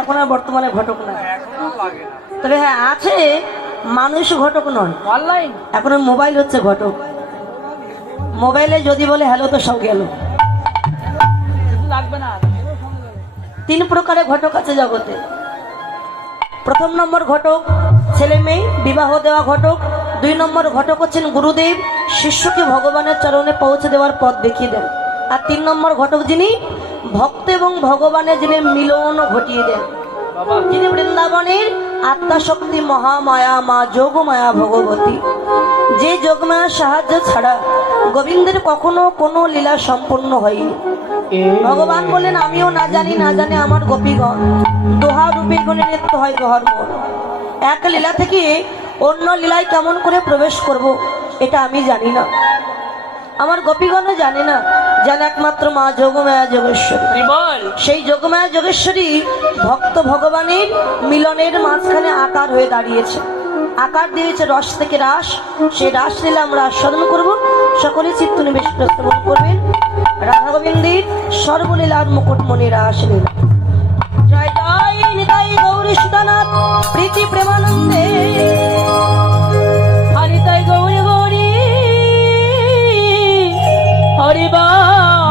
এখন আর বর্তমানে ঘটক না। তবে হ্যাঁ আছে মানুষ ঘটক নয়। অনলাইন এখন মোবাইল হচ্ছে ঘটক। মোবাইলে যদি বলে হ্যালো তো সব গেল। লাগবে না তিন প্রকারের ঘটক আছে জগতে। প্রথম নম্বর ঘটক ছেলে মেয়ে বিবাহ দেওয়া ঘটক। দুই নম্বর ঘটক হচ্ছেন গুরুদেব। শিষ্যকে ভগবানের চরণে পৌঁছে দেওয়ার পথ দেখিয়ে দেন। আর তিন নম্বর ঘটক যিনি ভক্ত এবং ভগবানের যিনি মিলন ঘটিয়ে দেন। যিনি বৃন্দাবনের আত্মাশক্তি মহামায়া মা যোগমায়া ভগবতী। যে যোগমায়ার সাহায্য ছাড়া গোবিন্দের কখনো কোনো লীলা সম্পূর্ণ হয়নি। ভগবান বলেন আমিও না জানি না জানে আমার গোপীগণ। দোহা রূপে গুণে নৃত্য হয় দোহার মন এক লীলা থেকে অন্য লীলায় কেমন করে প্রবেশ করব এটা আমি জানি না। আমার গোপীগণও জানে না। জানে একমাত্র মা যোগমায়া যোগেশ্বরী। বল? সেই যোগমায়া যোগেশ্বরী ভক্ত ভগবানের মিলনের মাঝখানে আকার হয়ে দাঁড়িয়েছে। আকার দিয়েছে রস থেকে রাস। সেই রাস লীলা আমরা আস্বাদন করব। সকলে চিত্ত নিবেশ প্রস্তাবন করবেন। রাধা গোবিন্দের সর্বলীলার মুকুটমণি রাস লীলা জয় জয় নিতাই গৌরী সুদানাথ প্রীতি প্রেমানন্দে। হরিবার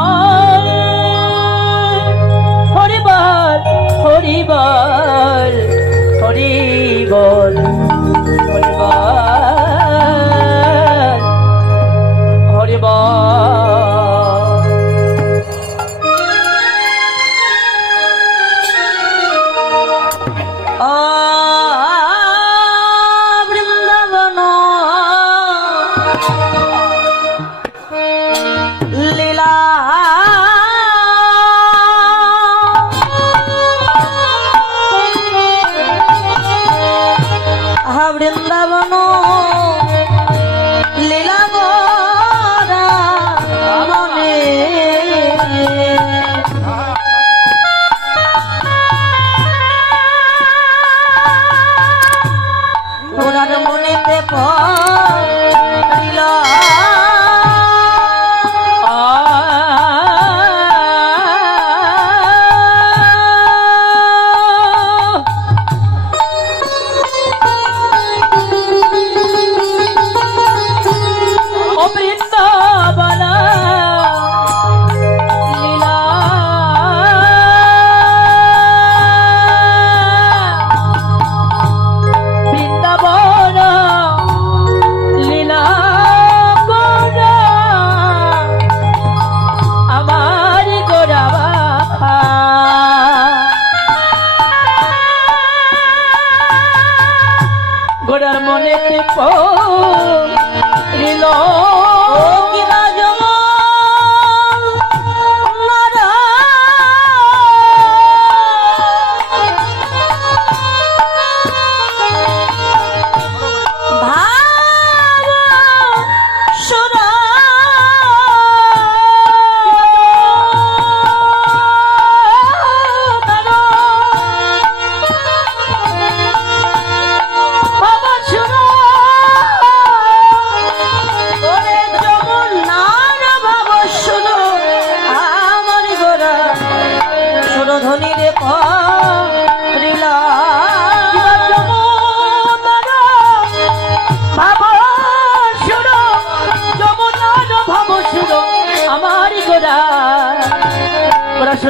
গোড়ার মনে পড়িল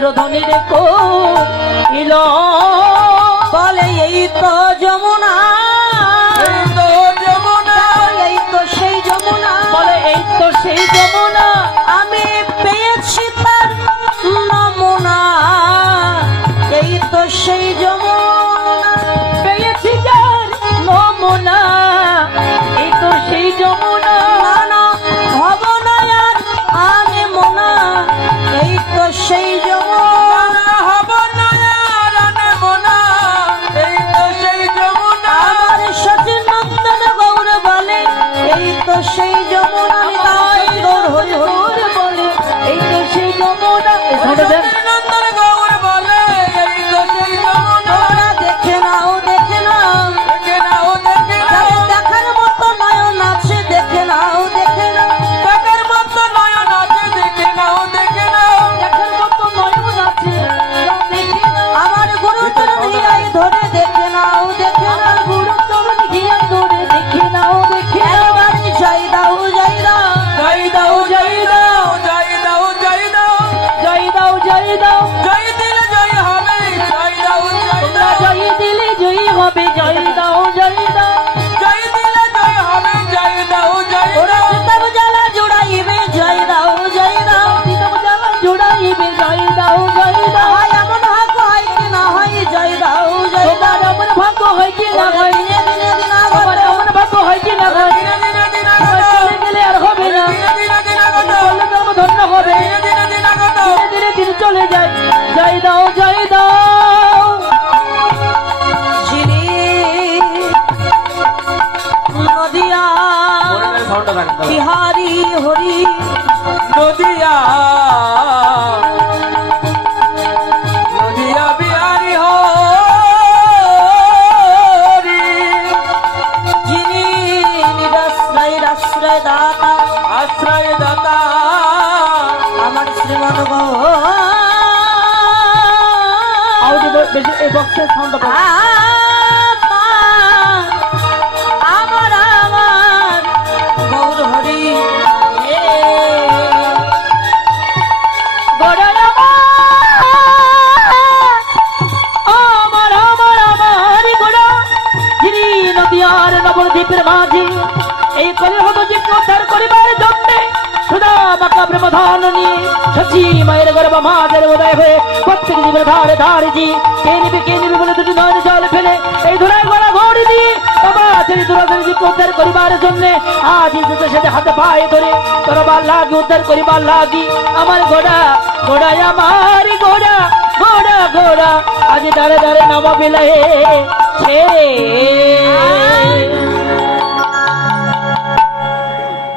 গোড়া সুরধ্বনি রে বলে এই তো যমুনা। এই তো সেই যমুনা। বলে এই তো সেই যমুনা। আমি পেয়েছি তার নমুনা। এই তো সেই যমুনা। পেয়েছি যার নমুনা। এই তো সেই যমুনা। না হব না আর আনে মোনা। এই তো সেই নদিয়া নিয়ে সচি মায়ের গর্ব মাদের উদয় হয়ে প্রত্যেক ধারে ধারে জি কে নিবে বলে দুটি নয় জল ফেলে এই ধরায় গলা ঘড়ি দিয়ে বাবা তিনি দুরাদের জীবকে উদ্ধার করিবার জন্যে আজ ইজ্জতের সাথে হাতে পায়ে ধরে আমার ঘোড়া ঘোড়ায় আমার ঘোড়া ঘোড়া ঘোড়া আজ দাঁড়ে দাঁড়ে নামা বেলায়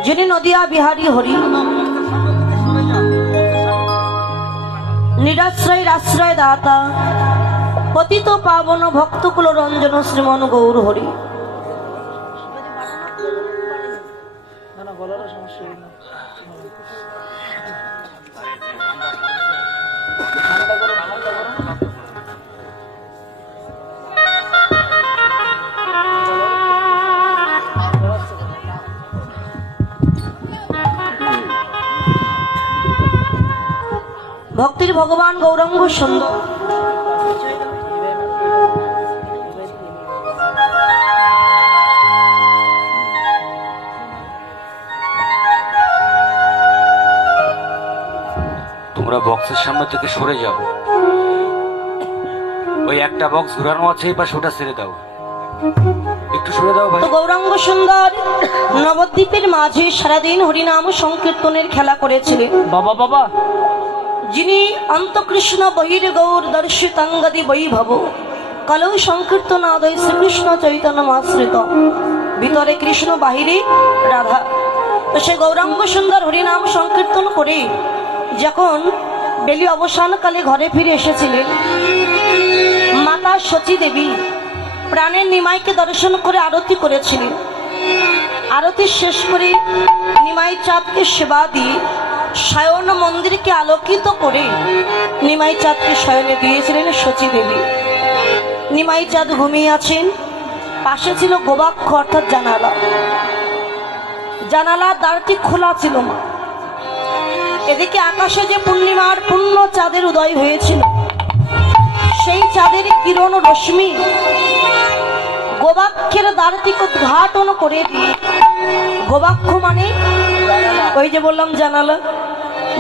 যিনি নদিয়া বিহারী হরি নিরাশ্রয় আশ্রয় দাতা। পতিত পাবন ভক্তকুল রঞ্জন শ্রীমন গৌর হরি। ভক্তির ভগবান গৌরাঙ্গ সুন্দর তোমরা বক্সের সামনে থেকে সরে যাও। ওই একটা বক্স ঘোরানো আছে এবার ওটা ছেড়ে দাও। একটু সরে দাও ভাই। তো গৌরাঙ্গ সুন্দর নবদ্বীপের মাঝে সারাদিন হরিনাম সংকীর্তনের খেলা করেছিলেন। বাবা বাবা যিনি অন্তকৃষ্ণ বহির গৌর দর্শিতাঙ্গদি বৈভব। কলৌ সংকীর্তন আদয় শ্রীকৃষ্ণ চৈতন্য আশ্রিত ভিতরে কৃষ্ণ, বাহিরে রাধা। তো সে গৌরাঙ্গ সুন্দর হরিনাম সংকীর্তন করে যখন বেলি অবসানকালে ঘরে ফিরে এসেছিলেন, মাতা সচী দেবী প্রাণের নিমাইকে দর্শন করে আরতি করেছিলেন। আরতি শেষ করে নিমাই চাঁদকে সেবা দিয়ে শয়ন মন্দিরকে আলোকিত করে নিমাই চাঁদকে শয়নে দিয়েছিলেন সচী দেবী নিমাই চাঁদ ঘুমিয়ে আছেন, পাশে ছিল গোবাক্ষ, অর্থাৎ জানালা। জানালার দ্বারটি খোলা ছিল মা এদিকে আকাশে যে পূর্ণিমার পূর্ণ চাঁদের উদয় হয়েছিল, সেই চাঁদের কিরণ রশ্মি গোবাক্ষের দ্বারটিকে উদ্ঘাটন করে দিয়ে গোবাক্ষ মানে ওই যে বললাম জানালা।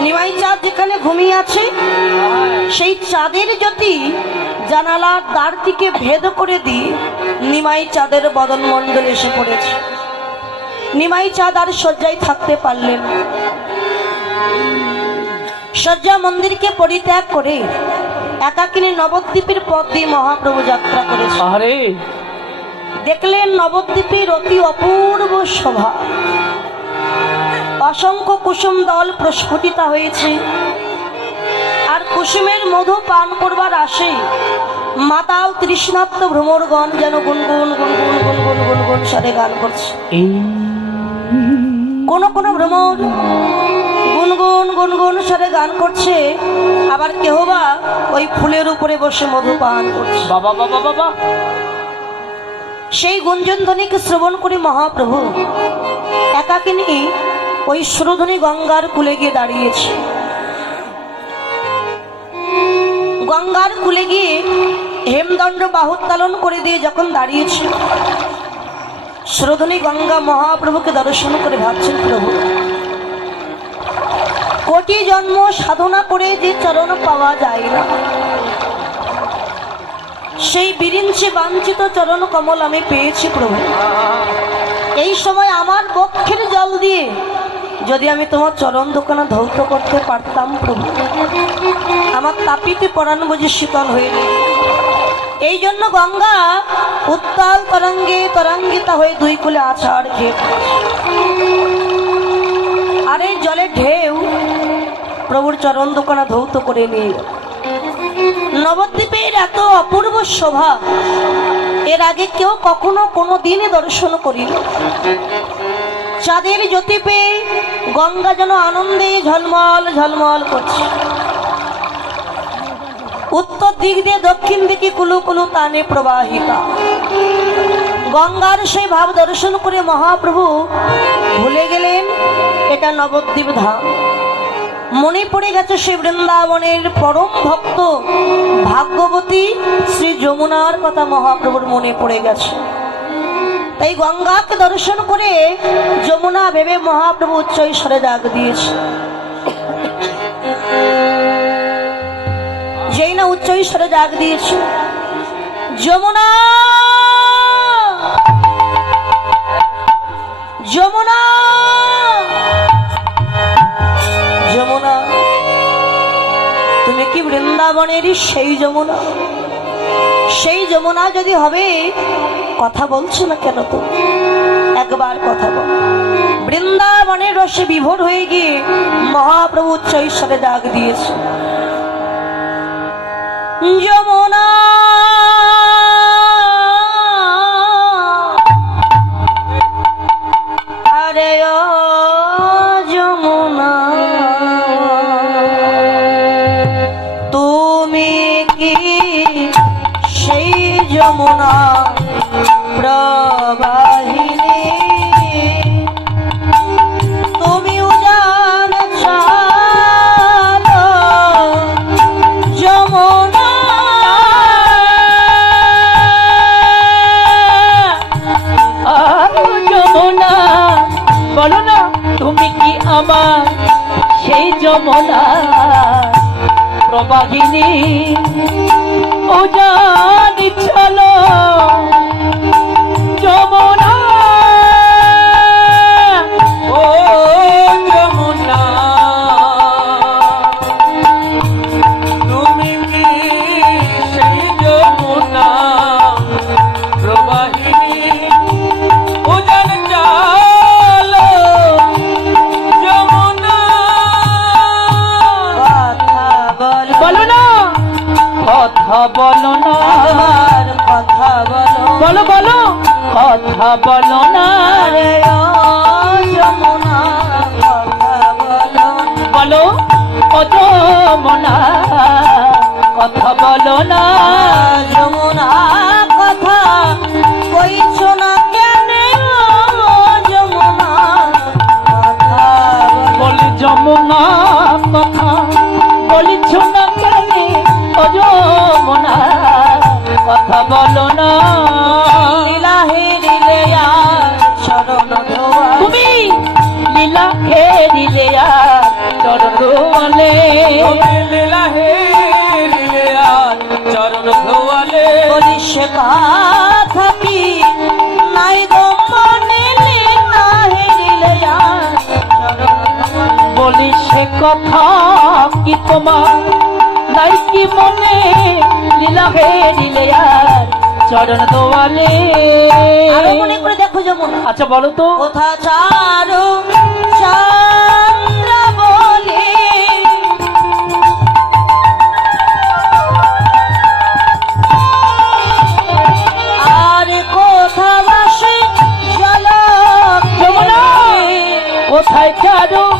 নিমাই চাঁদ যেখানে ঘুমিয়ে আছে, সেই চাঁদের জ্যোতি জানালার দ্বারটিকে ভেদ করে দিয়ে নিমাই চাঁদের বদন মণ্ডল এসে পড়েছে। নিমাই চাঁদ আর শয্যায় থাকতে পারলেন শয্যা মন্দিরকে পরিত্যাগ করে একাকিনী নবদ্বীপের পথ দিয়ে মহাপ্রভু যাত্রা করেছে। দেখলেন নবদ্বীপের অতি অপূর্ব শোভা। অসংখ্য কুসুম দল প্রস্ফুটিত হয়েছে। আর কুসুমের মধু পান করবার আসে মাতাল তৃষ্ণাত্ম ভ্রমরগণ যেন গুনগুন গুনগুন গুনগুন গুনগুন স্বরে গান করছে। কোন কোন ভ্রমর গুনগুন গুনগুন স্বরে গান করছে আবার কেহ বা ওই ফুলের উপরে বসে মধু পান করছে। বাবা বাবা বাবা সেই গুঞ্জন ধ্বনিকে শ্রবণ করে মহাপ্রভু। একাকিনী ওই সুরধ্বনি গঙ্গার কুলে গিয়ে দাঁড়িয়েছে। গঙ্গার কুলে গিয়ে হেমদণ্ড বাহুত্তালন করে দিয়ে যখন দাঁড়িয়েছে, সুরধ্বনি গঙ্গা মহাপ্রভুকে দর্শন করে ভাবছেন, প্রভু, কোটি জন্ম সাধনা করে যে চরণ পাওয়া যায় না। সেই বিরিঞ্চি বাঞ্ছিত চরণ কমল আমি পেয়েছি প্রভু। এই সময় আমার বক্ষের জল দিয়ে যদি আমি তোমার চরণ দোকানে ধৌত করতে পারতাম প্রভু, আমার তাপিতে পরাণ বুঝি শীতল হয়ে এই জন্য গঙ্গা উত্তাল তরঙ্গে তরঙ্গিতা হয়ে দুই কুলে আছাড় খেয়ে আর এই জলে ঢেউ প্রভুর চরণ দোকানে ধৌত করে নিয়ে গেল। নবদ্বীপের এত অপূর্ব শোভা, এর আগে কেউ কখনো কোনো দিনই দর্শন করিল চাঁদের জ্যোতি পেয়ে গঙ্গা যেন আনন্দে ঝলমল ঝলমল করছে। উত্তর দিক দিয়ে দক্ষিণ দিকে কুলু কুলু টানে প্রবাহিতা। গঙ্গার সেই ভাব দর্শন করে মহাপ্রভু ভুলে গেলেন এটা নবদ্বীপ ধাম। মনে পড়ে গেছে সে বৃন্দাবনের পরম ভক্ত, ভাগ্যবতী শ্রী যমুনার কথা মহাপ্রভুর মনে পড়ে গেছে। তাই গঙ্গাকে দর্শন করে যমুনা ভেবে মহাপ্রভু উচ্চ ঈশ্বরে ডাক দিয়েছে। যেই না উচ্চ ঈশ্বরে ডাক দিয়েছে যমুনা যমুনা বৃন্দাবনেরই সেই যমুনা। সেই যমুনা যদি হবে, কথা বলছো না কেন তো একবার কথা বল। বৃন্দাবনের রসে বিভোর হয়ে গিয়ে মহাপ্রভু উচ্চ ঈশ্বরে ডাক দিয়েছে। যমুনা যমুনা প্রবাহিনী ও জানি চলো বলো না কথা বলো। বলো বলো। কথা বলো না যমুনা কথা বলো। বলো। ও যমুনা কথা বলো না ধোয়ালে বলি সে কথা কি? নাই গো মনে কথা কি তোমার? নাই কি মনে লীলা হেরিলে আর চরণ দোয়ালে? মনে করে দেখো যেমন। আচ্ছা বলো তো। কোথা চারু চন্দ্র বাসে